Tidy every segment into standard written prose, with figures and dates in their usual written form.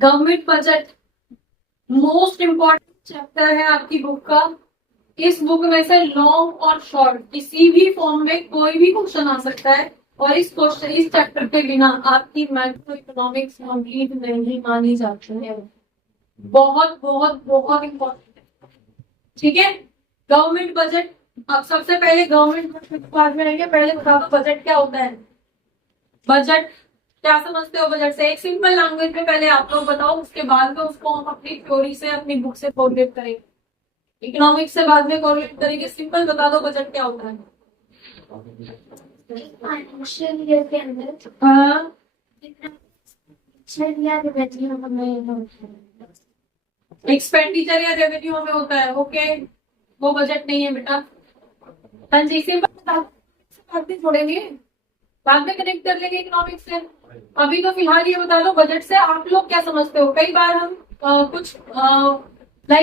Government budget most important chapter है आपकी book का। इस बुक में से लॉन्ग और शॉर्ट किसी भी फॉर्म में कोई भी क्वेश्चन आ सकता है, और इस चैप्टर के बिना आपकी मैक्रो इकोनॉमिक्स कंप्लीट नहीं मानी जाती है। बहुत बहुत बहुत इम्पोर्टेंट है, ठीक है। गवर्नमेंट बजट, अब सबसे पहले गवर्नमेंट बजट के बाद में रहेंगे। पहले बता दो बजट क्या होता है। बजट क्या समझते हो बजट से? एक सिंपल लैंग्वेज में पहले आप लोग बताओ, उसके बाद में उसको हम अपनी थ्योरी से अपनी बुक से कोरिलेट करेंगे, इकोनॉमिक्स से बाद में कोरिलेट करेंगे। सिंपल बता दो बजट क्या होता है। फाइनेंशियल ईयर के अंदर हाँ, एक्सपेंडिचर या रेवेन्यू हमें होता है, ओके। वो बजट नहीं है बेटा। हाँ जी, सिंपल बाद में छोड़ेंगे, बाद में कनेक्ट कर लेंगे इकोनॉमिक्स से। अभी तो फिलहाल ये बता दो बजट से आप लोग क्या समझते हो। कई बार हम कुछ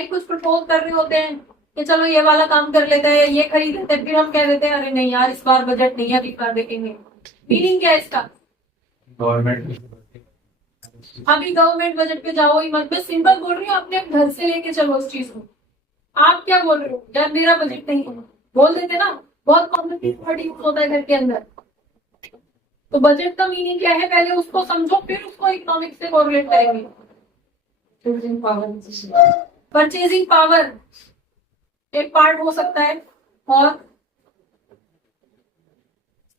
कुछ प्रपोज कर रहे होते हैं कि चलो ये वाला काम कर लेते हैं, ये खरीद लेते हैं, फिर हम कह देते हैं अरे नहीं यार इस बार बजट नहीं है, अगली बार देखेंगे। मीनिंग क्या है इसका? गवर्नमेंट अभी गवर्नमेंट बजट पे जाओ ही मत। मैं सिंपल बोल रही हूँ, अपने घर से लेके चलो उस चीज को। आप क्या बोल रहे हो? यार मेरा बजट नहीं है, बोल देते ना। बहुत कॉमन वर्ड यूज होता है घर के अंदर। तो बजट का मीनिंग क्या है पहले उसको समझो, फिर उसको इकोनॉमिक्स से कोरिलेट करेंगे। परचेजिंग पावर एक पार्ट हो सकता है, और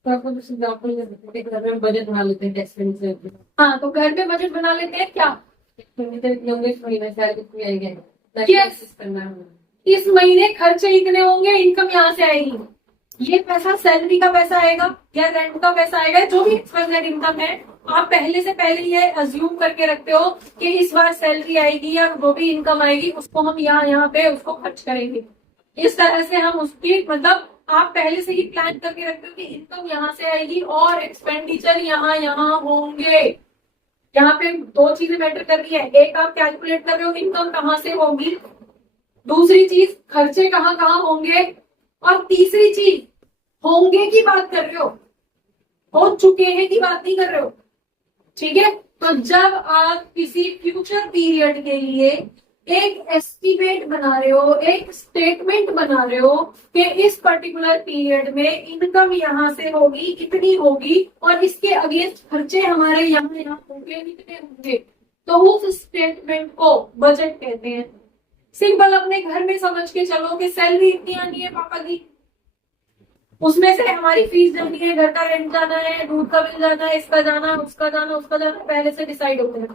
बजट बना लेते हैं टैक्स से। हाँ, तो घर पे बजट बना लेते हैं क्या। Yes. इस महीने खर्चे इतने होंगे, इनकम यहाँ से आएगी, ये पैसा सैलरी का पैसा आएगा या रेंट का पैसा आएगा, जो भी एक्सपेंसेड इनकम है। आप पहले से पहले ये अज्यूम करके रखते हो कि इस बार सैलरी आएगी या जो भी इनकम आएगी उसको हम यहाँ पे उसको खर्च करेंगे। इस तरह से हम उसकी मतलब आप पहले से ही प्लान करके रखते हो कि इनकम यहाँ से आएगी और एक्सपेंडिचर यहाँ होंगे। यहाँ पे दो चीजें मैटर कर रही है। एक, आप कैलकुलेट कर रहे हो इनकम कहाँ से होगी, दूसरी चीज खर्चे कहाँ कहाँ होंगे, और तीसरी चीज होंगे की बात कर रहे हो चुके हैं की बात नहीं कर रहे हो, ठीक है। तो जब आप किसी फ्यूचर पीरियड के लिए एक एस्टिमेट बना रहे हो, एक स्टेटमेंट बना रहे हो कि इस पर्टिकुलर पीरियड में इनकम यहाँ से होगी, इतनी होगी, और इसके अगेंस्ट खर्चे हमारे यहाँ होंगे, इतने होंगे, तो उस स्टेटमेंट को बजट कहते हैं। सिंपल अपने घर में समझ के चलो कि सैलरी इतनी आनी है पापा की, उसमें से हमारी फीस जानी है, घर का रेंट जाना है, दूध का बिल जाना है, इसका जाना, उसका जाना, उसका जाना, पहले से डिसाइड होते हैं,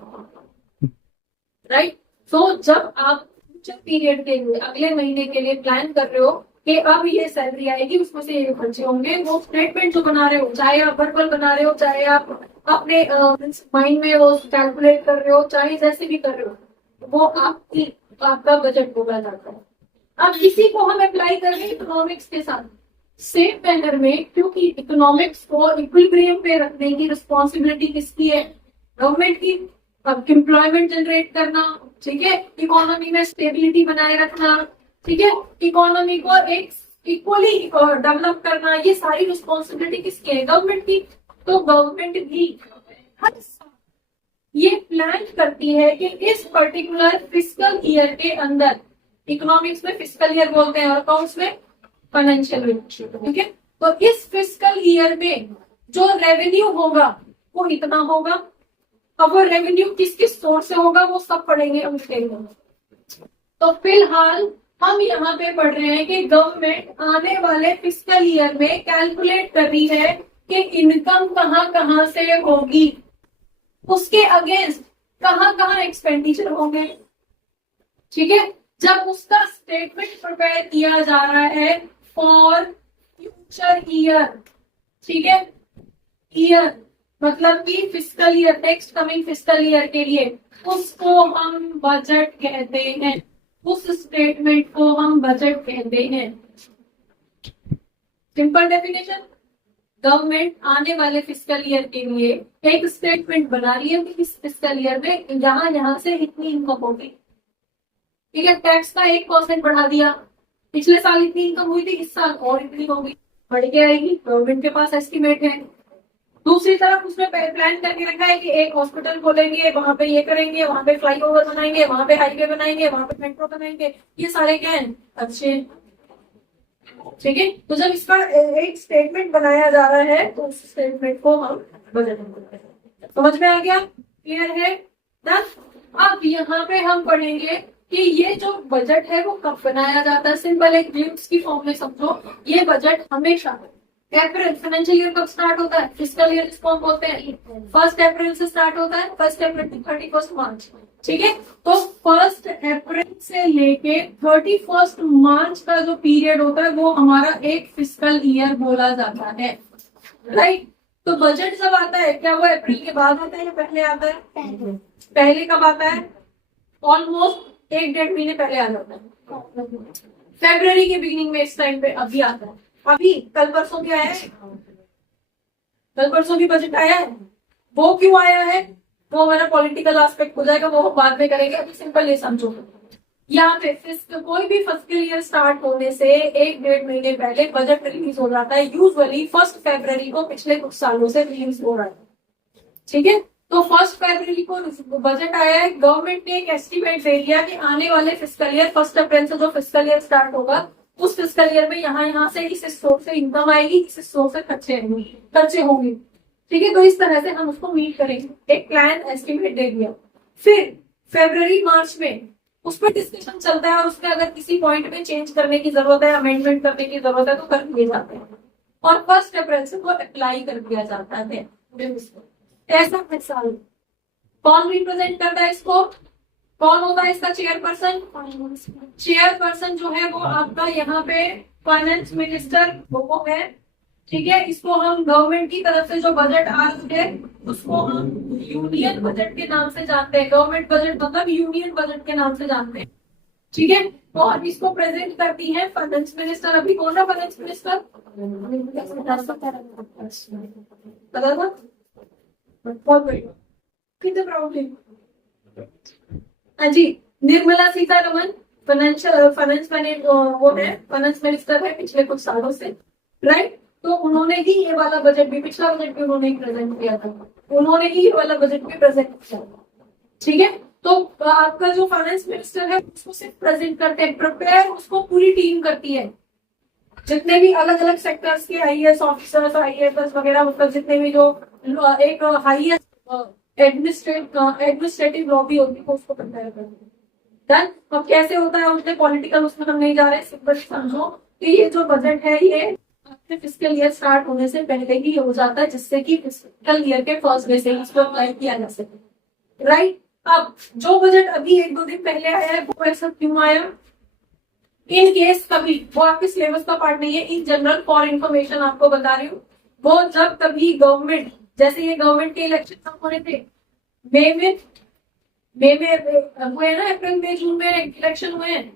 राइट। तो जब आप फ्यूचर पीरियड के लिए अगले महीने के लिए प्लान कर रहे हो कि अब ये सैलरी आएगी, उसमें से ये खर्चे होंगे, वो स्टेटमेंट जो बना रहे हो, चाहे आप वर्बल बना रहे हो, चाहे आप अपने माइंड में वो कैलकुलेट कर रहे हो, चाहे जैसे भी कर रहे हो, वो आपका बजट बोला जाता है। अब इसी को हम अप्लाई कर रहे हैं इकोनॉमिक्स के साथ सेम मैनर में, क्योंकि इकोनॉमिक्स को इक्विलिब्रियम पे रखने की रिस्पॉन्सिबिलिटी किसकी है? गवर्नमेंट की। अब एम्प्लॉयमेंट जनरेट करना, ठीक है, इकोनॉमी में स्टेबिलिटी बनाए रखना, ठीक है, इकोनॉमी को एक इक्वली डेवलप करना, ये सारी रिस्पॉन्सिबिलिटी किसकी है? गवर्नमेंट की। तो गवर्नमेंट भी हर साल ये प्लान करती है कि इस पर्टिकुलर फिस्कल ईयर के अंदर, इकोनॉमिक्स में फिस्कल ईयर बोलते हैं और अकाउंट्स में फाइनेंशियल ईयर, ठीक है। तो इस फिस्कल ईयर में जो रेवेन्यू होगा वो इतना होगा। अब वो रेवेन्यू किस किस सोर्स से होगा वो सब पढ़ेंगे हम इसके। तो फिलहाल हम यहाँ पे पढ़ रहे हैं कि गवर्नमेंट आने वाले फिस्कल ईयर में कैलकुलेट कर रही है कि इनकम कहाँ कहाँ से होगी, उसके अगेंस्ट कहाँ कहाँ एक्सपेंडिचर होंगे, ठीक है। जब उसका स्टेटमेंट प्रिपेयर किया जा रहा है फॉर फ्यूचर ईयर, ठीक है, ईयर मतलब कि fiscal year, next coming fiscal year के लिए, उसको हम बजट कहते हैं, उस स्टेटमेंट को हम बजट कहते हैं। सिंपल डेफिनेशन, गवर्नमेंट आने वाले फिस्कल ईयर के लिए एक स्टेटमेंट बना रही है कि इस फिस्कल ईयर में यहाँ से इतनी इनकम होगी, ठीक है। टैक्स का 1% बढ़ा दिया, पिछले साल इतनी इनकम हुई थी, इस साल और इतनी होगी, बढ़ के आएगी, गवर्नमेंट के पास एस्टिमेट है। दूसरी तरफ उसमें प्लान करके रखा है कि एक हॉस्पिटल खोलेंगे, वहां पे ये करेंगे, वहां पे फ्लाईओवर बनाएंगे, वहां पे हाईवे बनाएंगे, वहां पे मेट्रो बनाएंगे। ये सारे क्या है? अच्छे। ठीक है, तो जब इसका एक स्टेटमेंट बनाया जा रहा है तो उस स्टेटमेंट को हम बजट बोलते हैं। समझ में आ गया? क्लियर है? डन। अब यहाँ पे हम पढ़ेंगे कि ये जो बजट है वो कब बनाया जाता है। सिंपल एक ग्लिम्स की फॉर्म में समझो, ये बजट हमेशा अप्रैल, फाइनेंशियल ईयर कब स्टार्ट होता है? फिस्कल ईयर जिसको हम बोलते हैं 1 अप्रैल से स्टार्ट होता है, 1 अप्रैल टू 31 मार्च। ठीक है, तो 1 अप्रैल से लेके 31 मार्च का जो पीरियड होता है वो हमारा एक फिस्कल ईयर बोला जाता है। राइट, तो बजट जब आता है क्या वो अप्रैल के बाद आता है या पहले आता है? पहले कब आता है? ऑलमोस्ट 1-1.5 महीने पहले आ जाता है, फरवरी के बिगिनिंग में। इस टाइम पे अभी आता है, अभी कल परसों भी आया है, कल परसों भी बजट आया है। वो क्यों आया है वो हमारा पॉलिटिकल एस्पेक्ट हो जाएगा, वो हम बाद में करेंगे। अभी सिंपल ये समझो, यहाँ पे कोई भी फिस्कल ईयर स्टार्ट होने से 1-1.5 महीने पहले बजट रिलीज हो जाता है। यूजुअली 1 फरवरी को पिछले कुछ सालों से रिलीज हो रहा है। ठीक है, तो 1 फरवरी को बजट आया है। गवर्नमेंट ने एक एस्टिमेट दे दिया कि आने वाले फिस्कल ईयर 1 अप्रैल से जो फिस्कल ईयर स्टार्ट होगा उस फिस्कल ईयर में यहाँ से इस सोर्स से इनकम आएगी, इस सोर्स से खर्चे होंगे। ठीक है, तो इस तरह से हम उसको मीट करेंगे। एक प्लान एस्टिमेट दे दिया, फिर फरवरी मार्च में उस पर डिस्कशन चलता है और उसमें अगर किसी पॉइंट में चेंज करने की जरूरत है, अमेंडमेंट करने की जरूरत है तो कर दिए जाते हैं और 1 अप्रैल से वो अप्लाई कर दिया जाता है। ऐसा हर साल। कौन रिप्रेजेंट करता है इसको? कौन होता है इसका चेयरपर्सन? चेयरपर्सन जो है वो आपका यहाँ पे फाइनेंस मिनिस्टर वो है। ठीक है, इसको हम गवर्नमेंट की तरफ से जो बजट आ रहा है उसको हम यूनियन बजट के नाम से जानते हैं। गवर्नमेंट बजट मतलब यूनियन बजट के नाम से जानते हैं। ठीक है, तो अब इसको प्रेजेंट करती है फाइनेंस मिनिस्टर। अभी कौन है फाइनेंस मिनिस्टर? पता था? बहुत बढ़िया, कितने प्राउड है। हाँ जी, निर्मला सीतारमन फाइनेंस वो है, फाइनेंस मिनिस्टर है पिछले कुछ सालों से। राइट, तो उन्होंने ही ये वाला बजट भी, पिछला बजट भी उन्होंने प्रेजेंट किया था, उन्होंने ही ये वाला बजट भी प्रेजेंट किया था। ठीक है, तो आपका जो फाइनेंस मिनिस्टर है उसको सिर्फ प्रेजेंट करते हैं, प्रिपेयर उसको पूरी टीम करती है। जितने भी अलग अलग सेक्टर्स के आईएएस ऑफिसर्स, आईएएस वगैरह, मतलब जितने भी जो एक हाईएस्ट एडमिनिस्ट्रेटिव लॉबी होती है उसको प्रिपेयर करते हैं। डन। अब कैसे होता है उसमें पॉलिटिकल, उसमें हम नहीं जा रहे, सिंपल समझो कि ये जो बजट है ये आपके फिस्कल ईयर स्टार्ट होने से पहले ही हो जाता है, जिससे कि फिस्कल ईयर के फर्स्ट डे से इसको अप्लाई किया जा सके। राइट, अब जो बजट अभी 1-2 दिन पहले आया है वो ऐसा क्यों आया? इन केस कभी वो आपके सिलेबस का पार्ट नहीं है, इन जनरल फॉर इंफॉर्मेशन आपको बता रही हूँ। वो जब कभी गवर्नमेंट, जैसे ये गवर्नमेंट के इलेक्शन होने थे मई में हुए ना, अप्रैल में जून में इलेक्शन हुए हैं,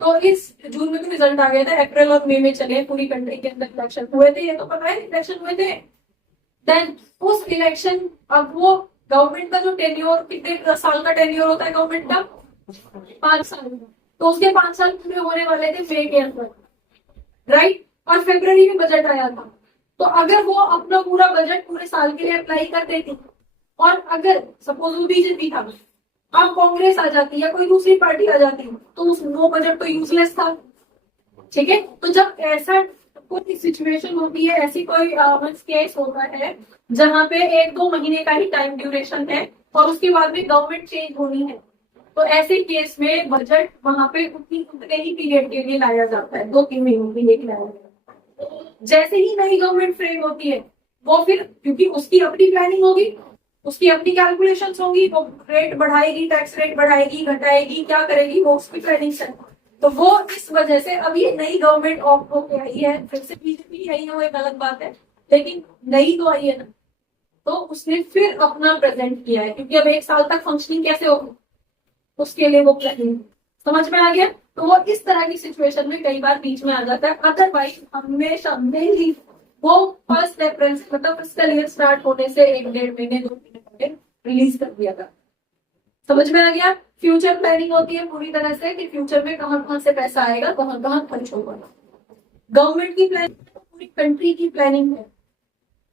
तो इस जून में तो रिजल्ट आ गया था, अप्रैल और मई में चले पूरी कंट्री के अंदर इलेक्शन हुए थे, ये तो पता है इलेक्शन हुए थे। देन उस इलेक्शन, अब वो गवर्नमेंट का जो टेन्योर, कितने साल का टेन्योर होता है गवर्नमेंट का? 5 साल का। तो उसके 5 साल पूरे होने वाले थे मई के अंदर। राइट, और फरवरी में बजट आया था। तो अगर वो अपना पूरा बजट पूरे साल के लिए अप्लाई कर देती और अगर सपोज वो बीजेपी था, अब कांग्रेस आ जाती या कोई दूसरी पार्टी आ जाती तो वो बजट तो यूजलेस था। ठीक है, तो जब ऐसा कोई सिचुएशन होती है, ऐसी कोई केस होता है जहां पे 1-2 महीने का ही टाइम ड्यूरेशन है और उसके बाद में गवर्नमेंट चेंज होनी है, तो ऐसे केस में बजट वहां पे उतने ही पीरियड के लिए लाया जाता है, 2-3 महीनों के लिए लाया जाता है। जैसे ही नई गवर्नमेंट फ्रेम होती है वो फिर, क्योंकि उसकी अपनी प्लानिंग होगी, उसकी अपनी कैलकुलेशंस होंगी, वो रेट बढ़ाएगी, टैक्स रेट बढ़ाएगी, घटाएगी, क्या करेगी, वो उसकी प्लानिंग है। तो वो इस वजह से अब ये नई गवर्नमेंट ऑफ होके आई है, फिर से बीजेपी आई है वो एक अलग बात है, लेकिन नई तो आई है ना, तो उसने फिर अपना प्रेजेंट किया है, क्योंकि अब 1 साल तक फंक्शनिंग कैसे होगी उसके लिए वो प्लानिंग। समझ में आ गया? तो वो इस तरह की सिचुएशन में कई बार बीच में आ जाता है, अदरवाइज हमेशा मेनली वो 1 अप्रैल से, मतलब फिस्कल ईयर स्टार्ट होने से 1-1.5 महीने 2 महीने पहले रिलीज कर दिया था। समझ में आ गया? फ्यूचर प्लानिंग होती है पूरी तरह से कि फ्यूचर में कहां से पैसा आएगा, कहां खर्च होगा। गवर्नमेंट की प्लानिंग पूरी कंट्री की प्लानिंग है।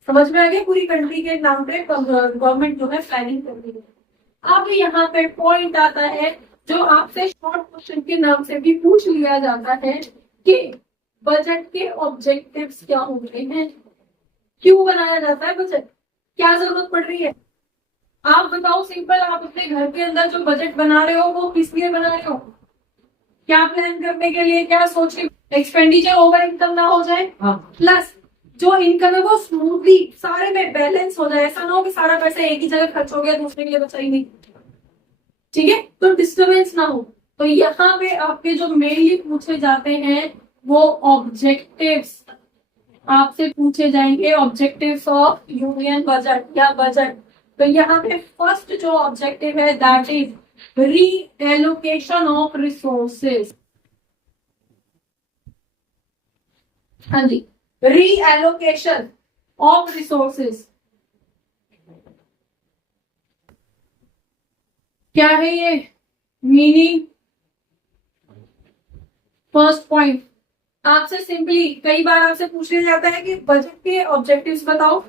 समझ में आ गया? पूरी कंट्री के नाम पे गवर्नमेंट जो है प्लानिंग कर रही है। अब यहाँ पे पॉइंट आता है जो आपसे शॉर्ट क्वेश्चन के नाम से भी पूछ लिया जाता है कि बजट के ऑब्जेक्टिव्स क्या होते हैं, क्यों बनाया जाता है बजट, क्या जरूरत पड़ रही है। आप बताओ सिंपल, आप अपने घर के अंदर जो बजट बना रहे हो वो किस लिए बना रहे हो? क्या प्लान करने के लिए, क्या सोच के एक्सपेंडिचर ओवर इनकम ना हो जाए, प्लस जो इनकम है वो स्मूथली सारे में बैलेंस हो जाए। ऐसा ना हो कि सारा पैसा एक ही जगह खर्च हो गया, दूसरे के लिए बचा ही नहीं। ठीक है, तो डिस्टर्बेंस ना हो। तो यहाँ पे आपके जो मेनली पूछे जाते हैं वो ऑब्जेक्टिव्स आपसे पूछे जाएंगे, ऑब्जेक्टिव्स ऑफ यूनियन बजट या बजट। तो यहाँ पे फर्स्ट जो ऑब्जेक्टिव है that is reallocation of resources. हाँ जी, रीएलोकेशन ऑफ रिसोर्सेज। क्या है ये मीनिंग? फर्स्ट पॉइंट आपसे सिंपली कई बार आपसे पूछ लिया जाता है कि बजट के ऑब्जेक्टिव्स बताओ,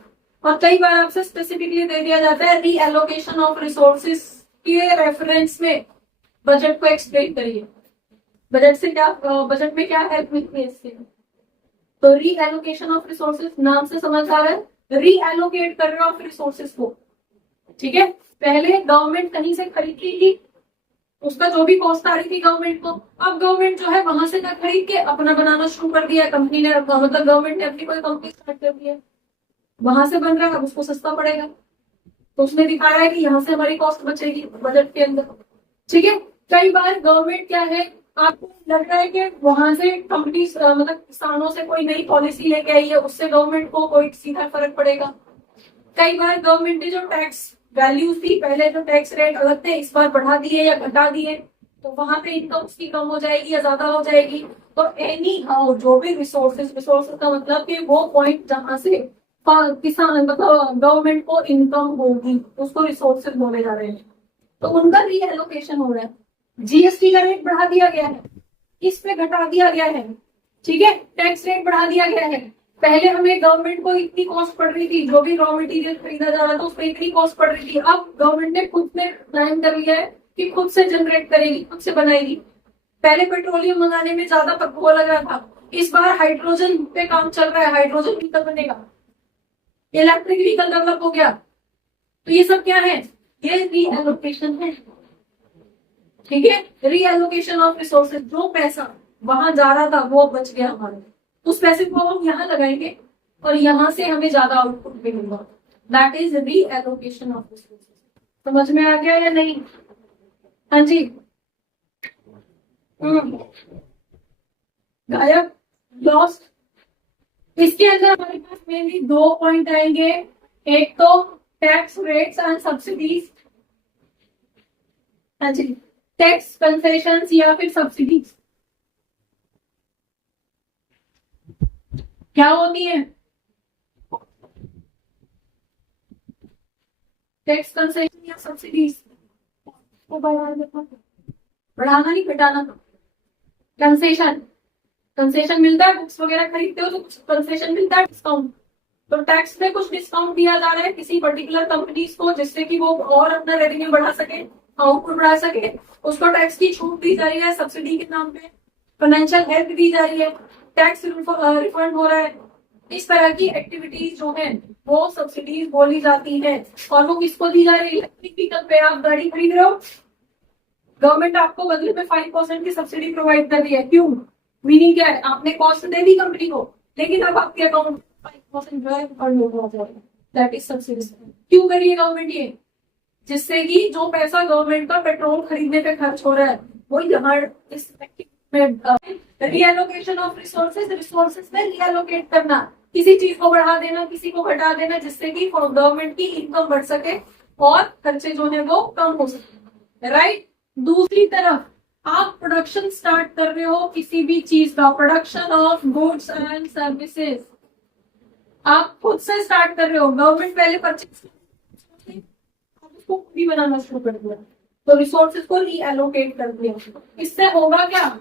और कई बार आपसे स्पेसिफिकली दे दिया जाता है रीएलोकेशन ऑफ रिसोर्सेज के रेफरेंस में बजट को एक्सप्लेन करिए। बजट से क्या, बजट में क्या हेल्प मिलती है इससे? तो रीएलोकेशन ऑफ रिसोर्सेज नाम से समझ आ रहा है, रीएलोकेट कर रहे हो आप रिसोर्सेज को। ठीक है, पहले गवर्नमेंट कहीं से खरीदती थी, उसका जो भी कॉस्ट आ रही थी गवर्नमेंट को, अब गवर्नमेंट जो है वहां से ना खरीद के अपना बनाना शुरू कर दिया कंपनी ने, मतलब गवर्नमेंट ने अपनी कोई कंपनी स्टार्ट कर दी है, वहां से बन रहा है, अब उसको सस्ता पड़ेगा, तो उसने दिखाया है कि यहाँ से हमारी कॉस्ट बचेगी बजट के अंदर। ठीक है, कई बार गवर्नमेंट क्या है, आपको लग रहा है कि वहां से कंपनी मतलब किसानों से कोई नई पॉलिसी लेके आई है, उससे गवर्नमेंट को कोई सीधा फर्क पड़ेगा। कई बार गवर्नमेंट ने जो टैक्स वैल्यूज थी, पहले जो टैक्स रेट अलग थे, इस बार बढ़ा दिए या घटा दिए, तो वहां पे इनकम उसकी कम हो जाएगी या ज्यादा हो जाएगी। तो एनी हाउ जो भी रिसोर्सेज का मतलब कि वो पॉइंट जहां से किसान मतलब गवर्नमेंट को इनकम होगी उसको रिसोर्सेज बोले जा रहे हैं, तो उनका रीएलोकेशन हो रहा है। जीएसटी का रेट बढ़ा दिया गया है, इस पे घटा दिया गया है। ठीक है, टैक्स रेट बढ़ा दिया गया है। पहले हमें गवर्नमेंट को इतनी कॉस्ट पड़ रही थी, जो भी रॉ मटेरियल खरीदा जा रहा था उस पर इतनी कॉस्ट पड़ रही थी, अब गवर्नमेंट ने खुद में प्लान कर लिया है कि खुद से जनरेट करेगी, खुद से बनाएगी। पहले पेट्रोलियम मंगाने में ज्यादा वो लग रहा था, इस बार हाइड्रोजन पे काम चल रहा है, हाइड्रोजन व्हीकल बनेगा, इलेक्ट्रिक व्हीकल डेवलप हो गया। तो ये सब क्या है? ये रीएलोकेशन है। ठीक है, रीएलोकेशन ऑफ रिसोर्सेज, जो पैसा वहां जा रहा था वो बच गया हमारे, उस पैसे को हम यहाँ लगाएंगे और यहाँ से हमें ज्यादा आउटपुट मिलेगा। That is reallocation of resources. समझ में आ गया या नहीं? हाँ जी, गायब, लॉस्ट। इसके अंदर हमारे पास मेनली दो पॉइंट आएंगे, एक तो टैक्स रेट्स एंड सब्सिडीज। हाँ जी, टैक्स कंसेशन या फिर सब्सिडीज क्या होती है? टैक्स कंसेशन या सब्सिडीज को बढ़ाना नहीं घटाना। कंसेशन, कंसेशन मिलता है, बुक्स वगैरह खरीदते हो तो कुछ कंसेशन मिलता है, डिस्काउंट। तो टैक्स में कुछ डिस्काउंट दिया जा रहा है किसी पर्टिकुलर कंपनीज को, जिससे कि वो और अपना रेवेन्यू बढ़ा सके, आउटपुट बढ़ा सके, उसको टैक्स की छूट दी जा रही है सब्सिडी के नाम पे, फाइनेंशियल हेल्प दी जा रही है, टैक्स रिफंड हो रहा है। इस तरह की एक्टिविटीज जो है वो सब्सिडीज बोली जाती है। और वो किसको दी जा रही है? इलेक्ट्रिक व्हीकल पे आप गाड़ी खरीद रहे हो, गवर्नमेंट आपको बदले में 5% की सब्सिडी प्रोवाइड कर रही है। क्यों? मीनिंग क्या है? आपने कॉस्ट दे दी कंपनी को, लेकिन अब आपके अकाउंट 5% जो है दैट इज सब्सिडी। क्यों कर रही है गवर्नमेंट ये? जिससे कि जो पैसा गवर्नमेंट का पेट्रोल खरीदने पे खर्च हो रहा है वो यहाँ रीएलोकेशन ऑफ रिसोर्सेज, रिसोर्सेज में रीएलोकेट करना, किसी चीज को बढ़ा देना, किसी को घटा देना, जिससे कि गवर्नमेंट की इनकम बढ़ सके और खर्चे जो है वो कम हो सके। राइट। दूसरी तरफ आप प्रोडक्शन स्टार्ट कर रहे हो किसी भी चीज का, production of goods and services आप खुद से स्टार्ट कर रहे हो, गवर्नमेंट पहले परचेज उसको खुद ही बनाना शुरू कर दिया, तो रिसोर्सेज को रीएलोकेट कर दिया। इससे होगा क्या?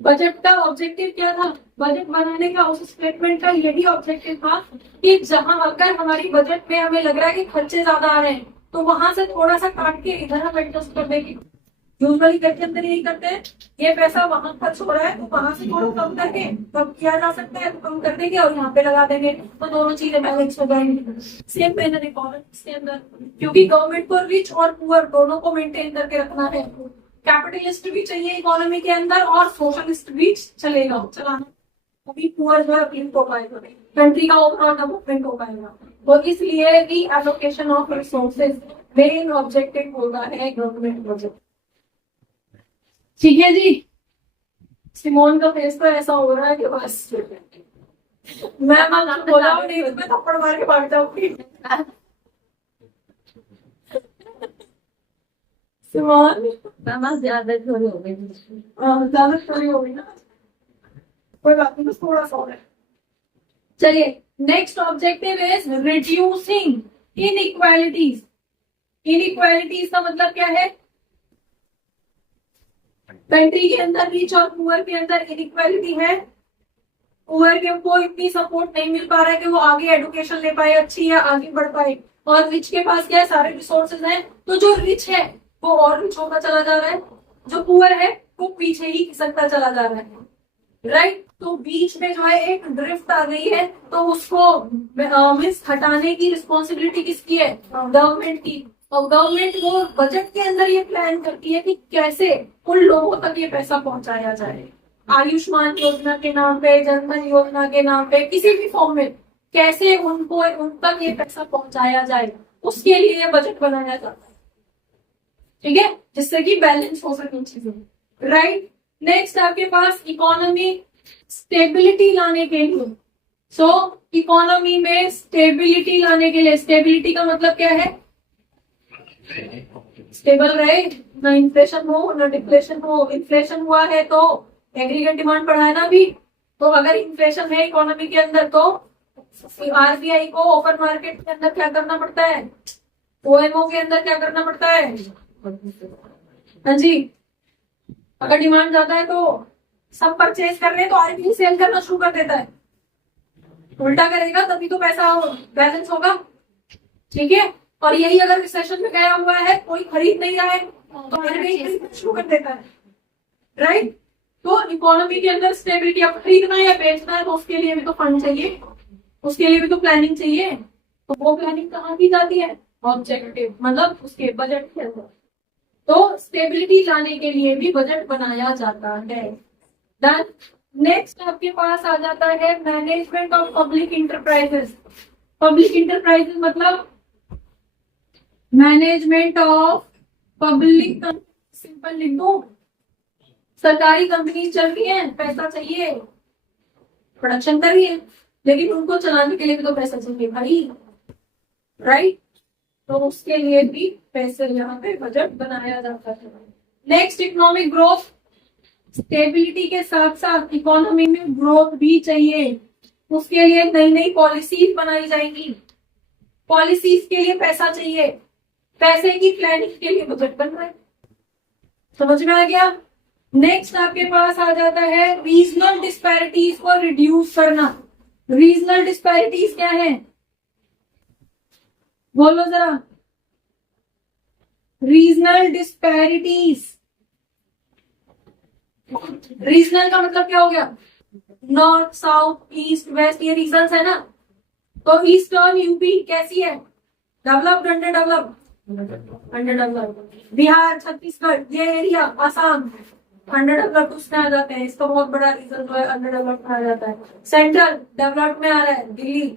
बजट का ऑब्जेक्टिव क्या था? बजट बनाने का उस स्टेटमेंट का यही ऑब्जेक्टिव था कि जहां अगर हमारी बजट में हमें लग रहा है कि खर्चे ज्यादा आ रहे हैं तो वहां से थोड़ा सा काट के इधर हम एडजस्ट कर देंगे। यूजुअली घर के अंदर यही करते हैं, ये पैसा वहां खर्च हो रहा है तो वहां से थोड़ा कम करके कम किया जा सकता है तो कम कर देंगे और यहाँ पे लगा देंगे, तो दोनों चीजें बैलेंस हो जाएंगी। सेम मैनर इकोनॉमिक्स के अंदर, क्योंकि गवर्नमेंट को रिच और पुअर दोनों को मेंटेन करके रखना है। कैपिटलिस्ट भी चाहिए इकोनॉमी के अंदर और सोशलिस्ट भी चलेगा चलाना, तभी पुअर जो है अपलिफ्ट हो पाएगा, कंट्री का ओवरऑल डेवलपमेंट हो पाएगा। तो इसलिए री allocation of resources main objective होगा है गवर्नमेंट प्रोजेक्ट। ठीक है जी, सिमोन का फेस तो ऐसा हो रहा है कि बस मैं बोला हूँ नहीं, मैं थप्पड़ मार के भाग जाऊंगी। सिमोन ज्यादा थोड़ी हो गई। ज्यादा थोड़ी होगी ना, कोई बात नहीं, बस थोड़ा सा और है। चलिए, next objective is reducing inequalities. Inequalities का मतलब क्या है? कंट्री के अंदर रिच और पुअर के अंदर इनइक्वालिटी है। पुअर के को इतनी सपोर्ट नहीं मिल पा रहा है कि वो आगे एजुकेशन ले पाए अच्छी या आगे बढ़ पाए, और रिच के पास क्या है, सारे रिसोर्सेज हैं, तो जो रिच है वो और रिच होता चला जा रहा है, जो पुअर है वो पीछे ही खिसकता चला जा रहा है। राइट, तो बीच में जो है एक ड्रिफ्ट आ गई है, तो उसको मिस हटाने की रिस्पॉन्सिबिलिटी किसकी है? गवर्नमेंट की। और गवर्नमेंट वो बजट के अंदर ये प्लान करती है कि कैसे उन लोगों तक ये पैसा पहुंचाया जाए। आयुष्मान योजना के नाम पे, जन धन योजना के नाम पे, किसी भी फॉर्म में कैसे उनको उन तक ये पैसा पहुंचाया जाए, उसके लिए बजट बनाया जाता है। ठीक है, जिससे कि बैलेंस हो सके चीजें। राइट, नेक्स्ट आपके पास इकोनॉमी स्टेबिलिटी लाने के लिए। सो इकोनॉमी में स्टेबिलिटी लाने के लिए, स्टेबिलिटी का मतलब क्या है? स्टेबल रहे, ना इन्फ्लेशन हो ना डिफ्लेशन हो। इन्फ्लेशन हुआ है तो एग्रीगेट डिमांड बढ़ा है ना अभी, तो अगर इन्फ्लेशन है इकोनॉमी के अंदर तो आरबीआई को ओपन मार्केट के अंदर क्या करना पड़ता है? ओएमओ के अंदर क्या करना पड़ता है? हाँ जी, अगर डिमांड ज्यादा है तो सब परचेज कर रहे हैं तो आरबीआई सेल करना शुरू कर देता है। उल्टा करेगा तभी तो पैसा बैलेंस होगा। ठीक है, और यही अगर रिसेशन में गया हुआ है, कोई खरीद नहीं रहा है तो आरबीआई शुरू कर देता है। राइट, तो इकोनॉमी के अंदर स्टेबिलिटी, अब खरीदना है या बेचना है तो उसके लिए भी तो फंड चाहिए, उसके लिए भी तो प्लानिंग चाहिए। तो वो प्लानिंग कहाँ की जाती है? ऑब्जेक्टिव, मतलब उसके बजट के अंदर। तो स्टेबिलिटी लाने के लिए भी बजट बनाया जाता है। डन। नेक्स्ट आपके पास आ जाता है management of public enterprises. Public enterprises मतलब मैनेजमेंट ऑफ पब्लिक, सिंपल लिख दो, सरकारी कंपनी चल रही है, पैसा चाहिए, प्रोडक्शन कर रही है, लेकिन उनको चलाने के लिए भी तो पैसा चाहिए भाई। राइट, तो उसके लिए भी पैसे यहाँ पे बजट बनाया जाता है। Next, economic growth. स्टेबिलिटी के साथ साथ इकोनॉमी में ग्रोथ भी चाहिए, उसके लिए नई नई पॉलिसीज बनाई जाएंगी। पॉलिसीज के लिए पैसा चाहिए, पैसे की प्लानिंग के लिए बजट बन रहा है। समझ में आ गया? नेक्स्ट आपके पास आ जाता है रीजनल डिस्पैरिटीज को रिड्यूस करना। रीजनल डिस्पैरिटीज क्या है? बोलो जरा। रीजनल डिस्पैरिटीज, रीजनल का मतलब क्या हो गया? नॉर्थ, साउथ, ईस्ट, वेस्ट, ये रीजन्स है ना। तो ईस्टर्न यूपी कैसी है? Developed, under developed? Under developed. Bihar, Chhattisgarh, ये एरिया, आसाम अंडर डेवलप्ड उसमें आ जाते हैं। इसका बहुत बड़ा रीजन जो है अंडर डेवलप्ड आ जाता है। सेंट्रल डेवलप्ड में आ रहा है, दिल्ली।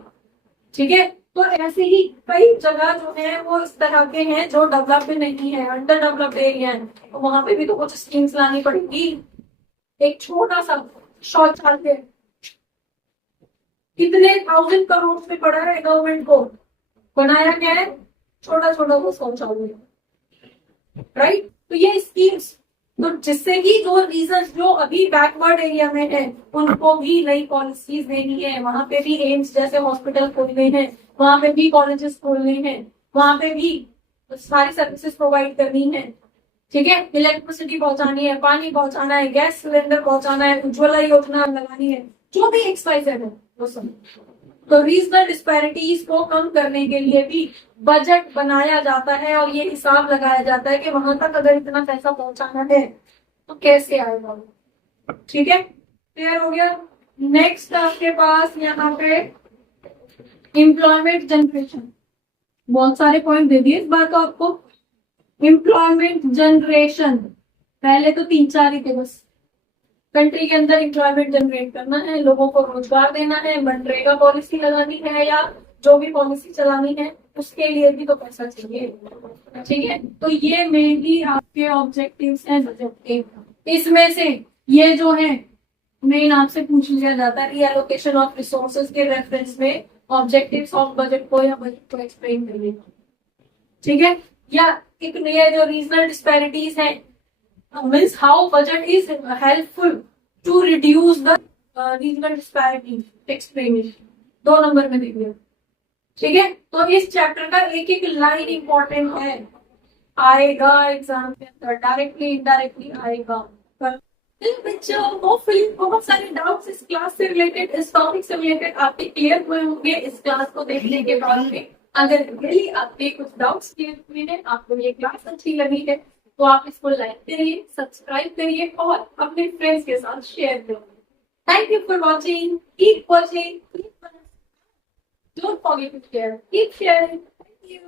ठीक है, तो ऐसे ही कई जगह जो है वो इस तरह के हैं जो डेवलप्ड नहीं है, अंडर डेवलप्ड एरिया है, तो वहां पे भी तो कुछ स्कीम्स लानी पड़ेगी। एक छोटा सा शौचालय कितने 1000 करोड़ में पड़ा है गवर्नमेंट को, बनाया क्या है? छोटा छोटा वो शौचालय। राइट, तो ये स्कीम्स, तो जिससे कि जो रीजन जो अभी बैकवर्ड एरिया में है उनको भी नई पॉलिसीज देनी है। वहां पे भी एम्स जैसे हॉस्पिटल खोलने हैं, वहां पे भी कॉलेजेस खोलने हैं, वहां पे भी सारी सर्विसेज प्रोवाइड करनी है। ठीक है, इलेक्ट्रिसिटी पहुंचानी है, पानी पहुंचाना है, गैस सिलेंडर पहुंचाना है, उज्ज्वला योजना लगानी है, जो भी XYZ है वो सब। तो रीजनल डिस्पैरिटीज को कम करने के लिए भी बजट बनाया जाता है और ये हिसाब लगाया जाता है कि वहां तक अगर इतना पैसा पहुंचाना है तो कैसे आएगा। ठीक है, क्लियर हो गया। नेक्स्ट आपके पास यहाँ पे एम्प्लॉयमेंट जनरेशन, बहुत सारे पॉइंट दे दिए इस बार तो आपको। एम्प्लॉयमेंट जनरेशन, पहले तो 3-4 ही थे बस। कंट्री के अंदर एम्प्लॉयमेंट जनरेट करना है, लोगों को रोजगार देना है, मनरेगा पॉलिसी लगानी है या जो भी पॉलिसी चलानी है उसके लिए भी तो पैसा चाहिए। ठीक है, तो ये मेनली आपके ऑब्जेक्टिव्स हैं बजट के। इसमें से ये जो है मेन आपसे पूछ लिया जाता है, रीएलोकेशन ऑफ रिसोर्सेज के रेफरेंस में ऑब्जेक्टिव्स ऑफ बजट को या बजट को एक्सप्लेन करिए। ठीक है, या एक नया जो रीजनल डिस्पैरिटीज है, means how budget is helpful to reduce the regional disparity explanation, 2 number में देखिए। ठीक है, तो इस चैप्टर का एक एक लाइन इंपॉर्टेंट है, आएगा एग्जाम के अंदर, डायरेक्टली इनडायरेक्टली आएगा। बच्चों होपफुली बहुत सारे डाउट्स इस क्लास से रिलेटेड, इस टॉपिक से रिलेटेड आपके क्लियर हुए होंगे इस क्लास को देखने के बाद में। अगर रियली आपके कुछ डाउट्स क्लियर हुए हैं, आपको ये क्लास अच्छी लगी है, तो आप इसको लाइक करिए, सब्सक्राइब करिए और अपने फ्रेंड्स के साथ शेयर करिए। Thank you for watching, keep watching, don't forget to share, keep sharing. Thank you.